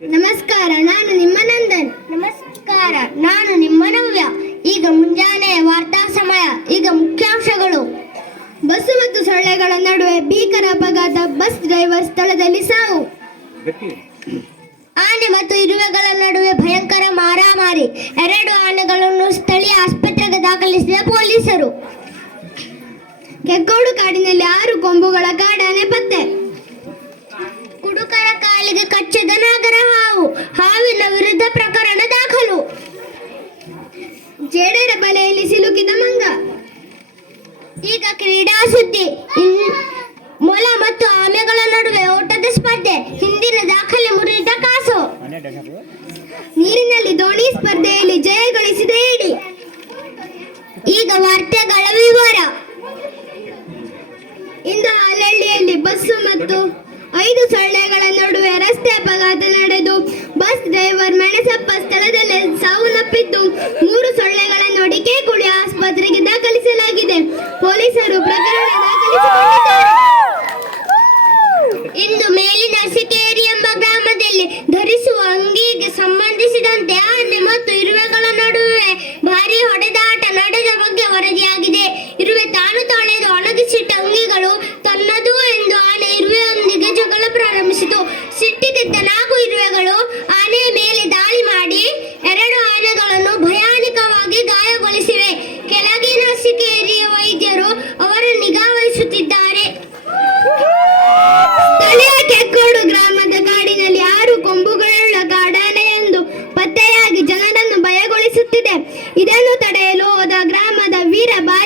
ನಮಸ್ಕಾರ ನಾನು ನಿಮ್ಮ ನಂದನ್ ನಮಸ್ಕಾರ ನಾನು ನಿಮ್ಮ ನವ್ಯ ಈಗ ಮುಂಜಾನೆ ವಾರ್ತಾ ಸಮಯ ಈಗ ಮುಖ್ಯಾಂಶಗಳು. ಬಸ್ಸು ಮತ್ತು ಸೊಳ್ಳೆಗಳ ನಡುವೆ ಭೀಕರ ಅಪಘಾತ ಬಸ್ ಡ್ರೈವರ್ ಸ್ಥಳದಲ್ಲಿ ಸಾವು. ಆನೆ ಮತ್ತು ಇರುವೆಗಳ ನಡುವೆ ಭಯಂಕರ ಮಾರಾಮಾರಿ. ಎರಡು ಆನೆಗಳನ್ನು ಸ್ಥಳೀಯ ಆಸ್ಪತ್ರೆಗೆ ದಾಖಲಿಸಿದ ಪೊಲೀಸರು. ಕೆಕ್ಕೋಡು ಕಾಡಿನಲ್ಲಿ ಆರು ಕೊಂಬುಗಳ ಕಾಡಾನೆ ಪತ್ತೆ. ಕುಡುಕರ ಕಾಲಿಗೆ ಕಚ್ಚದ ನಾಗರ ಹಾವು ಹಾವಿನ ವಿರುದ್ಧ ಪ್ರಕರಣ ದಾಖಲು ಜೇಡರ ಬಲೆಯಲ್ಲಿ ಸಿಲುಕಿದ ಮಂಗ ಈಗ ಕ್ರೀಡಾ ಸುದ್ದಿ. ಮೊಲ ಮತ್ತು ಆಮೆಗಳ ನಡುವೆ ಓಟದ ಸ್ಪರ್ಧೆ. ಹಿಂದಿನ ದಾಖಲೆ ಮುರಿದ ಕಾಸು. ನೀರಿನಲ್ಲಿ ದೋಣಿ ಸ್ಪರ್ಧೆಯಲ್ಲಿ ಜಯ ಗಳಿಸಿದ ಇಡಿ. ಈಗ ವಾರ್ತೆಗಳ ವಿವರ. ಇಂದು ಹಾಲಹಳ್ಳಿಯಲ್ಲಿ ಬಸ್ಸು ಮತ್ತು ಐದು ಸೊಳ್ಳೆಗಳ ನಡುವೆ ರಸ್ತೆ ಅಪಘಾತ ನಡೆದು. ಬಸ್ ಡ್ರೈವರ್ ಮೆಣಸಪ್ಪ ಪೊಲೀಸರು ಪ್ರಕರಣ ದಾಖಲಿಸಿಕೊಂಡಿದ್ದಾರೆ. ಇಂದು ಮೇಲಿನ ಸಿಕೇರಿ ಎಂಬ ಗ್ರಾಮದಲ್ಲಿ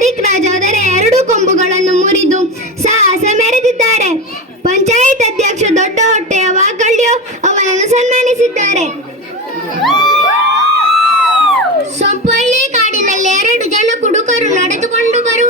ವೀರ ರಾಜ ಅದರ ಎರಡು ಕೊಂಬುಗಳನ್ನು ಮುರಿದು ಸಾಹಸ ಮೆರೆದಿದ್ದಾರೆ. ಪಂಚಾಯತ್ ಅಧ್ಯಕ್ಷ ದೊಡ್ಡ ಹೊಟ್ಟೆಯ ವಾಕಳ್ಯೋ ಅವರನ್ನು ಸನ್ಮಾನಿಸಿದ್ದಾರೆ. ಸೊಪ್ಪಳ್ಳಿ ಕಾಡಿನಲ್ಲಿ ಎರಡು ಜನ ಕುಡುಕರು ನಡೆದುಕೊಂಡು ಬರುವಾಗ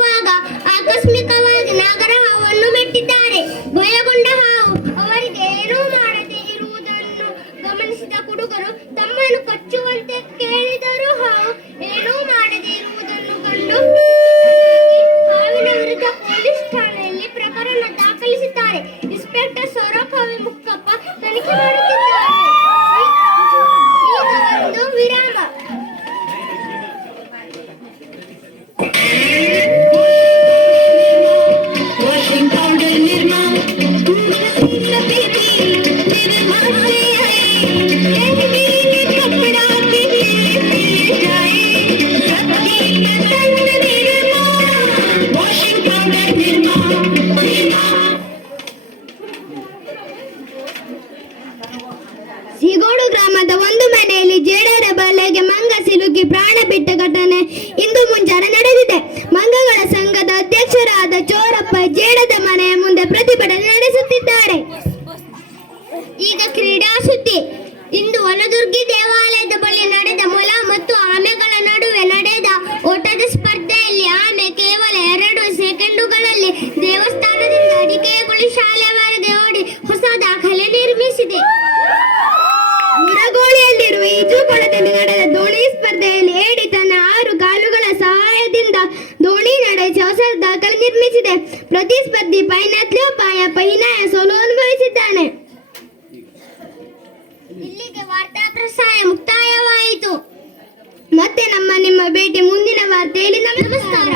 ಸಿಗೋಡು ಗ್ರಾಮದ ಒಂದು ಮನೆಯಲ್ಲಿ ಜೇಡರ ಬಲೆಗೆ ಮಂಗ ಸಿಲುಕಿ ಪ್ರಾಣ ಬಿಟ್ಟ ಘಟನೆ ಇಂದು ಮುಂಜಾನೆ ನಡೆದಿದೆ. ಮಂಗಗಳ ಸಂಘದ ಅಧ್ಯಕ್ಷರಾದ ಚೋರಪ್ಪ ಜೇಡದ ಮನೆಯ ಮುಂದೆ ಪ್ರತಿಭಟನೆ ನಡೆಸುತ್ತಿದ್ದಾರೆ. ಈಗ ಕ್ರೀಡಾ ಸುದ್ದಿ. ಇಂದು ವನದುರ್ಗಿ ದೇವಾಲಯದ ಈಜುಕೊಳದಲ್ಲಿ ನಡೆದ ದೋಣಿ ಸ್ಪರ್ಧೆಯಲ್ಲಿ ಏಡಿ ತನ್ನ ಆರು ಕಾಲುಗಳ ಸಹಾಯದಿಂದ ದೋಣಿ ನಡೆಸಿ ಹೊಸ ದಾಖಲೆ ನಿರ್ಮಿಸಿದೆ. ಪ್ರತಿಸ್ಪರ್ಧಿ ಪೈನಾಥ್ಲೋಪಾಯ ಪೈನಾಯ ಸೋಲು ಅನುಭವಿಸಿದ್ದಾನೆ. ಇಲ್ಲಿಗೆ ವಾರ್ತಾ ಪ್ರಸಾರ ಮುಕ್ತಾಯವಾಯಿತು. ಮತ್ತೆ ನಮ್ಮ ನಿಮ್ಮ ಭೇಟಿ ಮುಂದಿನ ವಾರ್ತೆಯಲ್ಲಿ ನಮಸ್ಕಾರ.